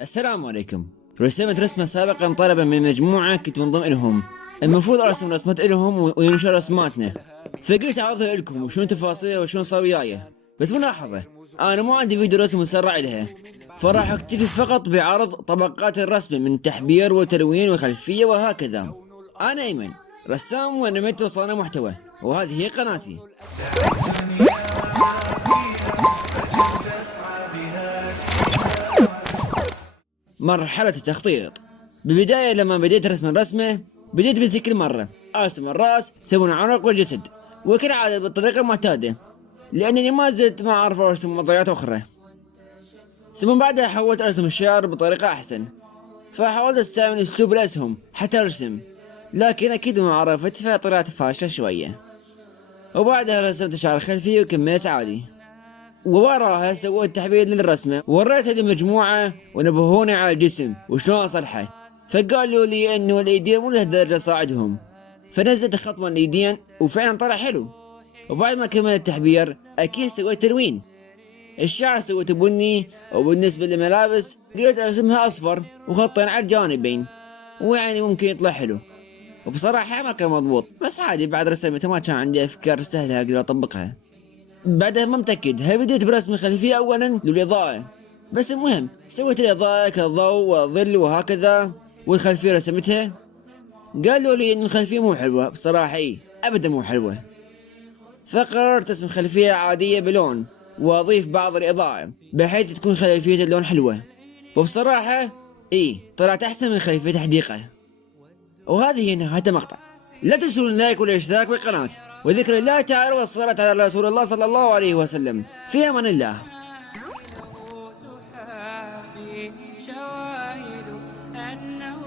السلام عليكم. رسمت رسمة سابقا طلبا من مجموعة كنت منضم لهم. المفروض ارسم رسمات لهم وينشر رسماتنا، فقلت اعرضها لكم وشون تفاصيلها وشون صار وياي. بس ملاحظة، انا ما عندي فيديو رسم مسرع لها، فراح اكتفي فقط بعرض طبقات الرسم من تحبير وتلوين وخلفية وهكذا. انا ايمن، رسام ونمت وصانع محتوى، وهذه هي قناتي. مرحلة التخطيط. بالبداية لما بديت رسم الرسمة، بديت مثل كل مرة ارسم الراس ثم العنق والجسد، وكالعادة بالطريقة المعتادة، لانني ما زلت ما اعرف ارسم وضعيات اخرى. ثم بعدها حاولت ارسم الشعر بطريقة احسن، فحاولت استعمل اسلوب الاسهم حتى ارسم، لكن اكيد ما عرفت فطلعت فاشلة شوية. وبعدها رسمت شعر خلفي وكملت عادي، ووراها سويت تحبير للرسمة وريتها لمجموعة ونبهوني على الجسم وشلون اصلحه، فقالوا لي انه الايدين مو لهالدرجة صاعدهم، فنزلت خطوة الايدين وفعلا طلع حلو. وبعد ما كملت التحبير اكيد سويت تلوين. الشعر سويته بني، وبالنسبة للملابس قلت ارسمها اصفر وخطين على الجانبين، ويعني ممكن يطلع حلو. وبصراحة ما كان مضبوط، بس عادي بعد رسمته ما كان عندي افكار سهلة اقدر اطبقها. بعدها ما متأكد هل بديت برسم الخلفية أولا للإضاءة، بس المهم سويت الإضاءة كالضوء والظل وهكذا، والخلفية رسمتها. قالوا لي إن الخلفية مو حلوة، بصراحة أبدا مو حلوة، فقررت أرسم خلفية عادية بلون وأضيف بعض الإضاءة بحيث تكون خلفية اللون حلوة. وبصراحة طلعت أحسن من خلفية حديقة. وهذه هي نهاية المقطع. لا تنسوا اللايك والاشتراك بالقناة وذكر الله تعالى والصلاة على رسول الله صلى الله عليه وسلم. في أمان الله. شواهد أنه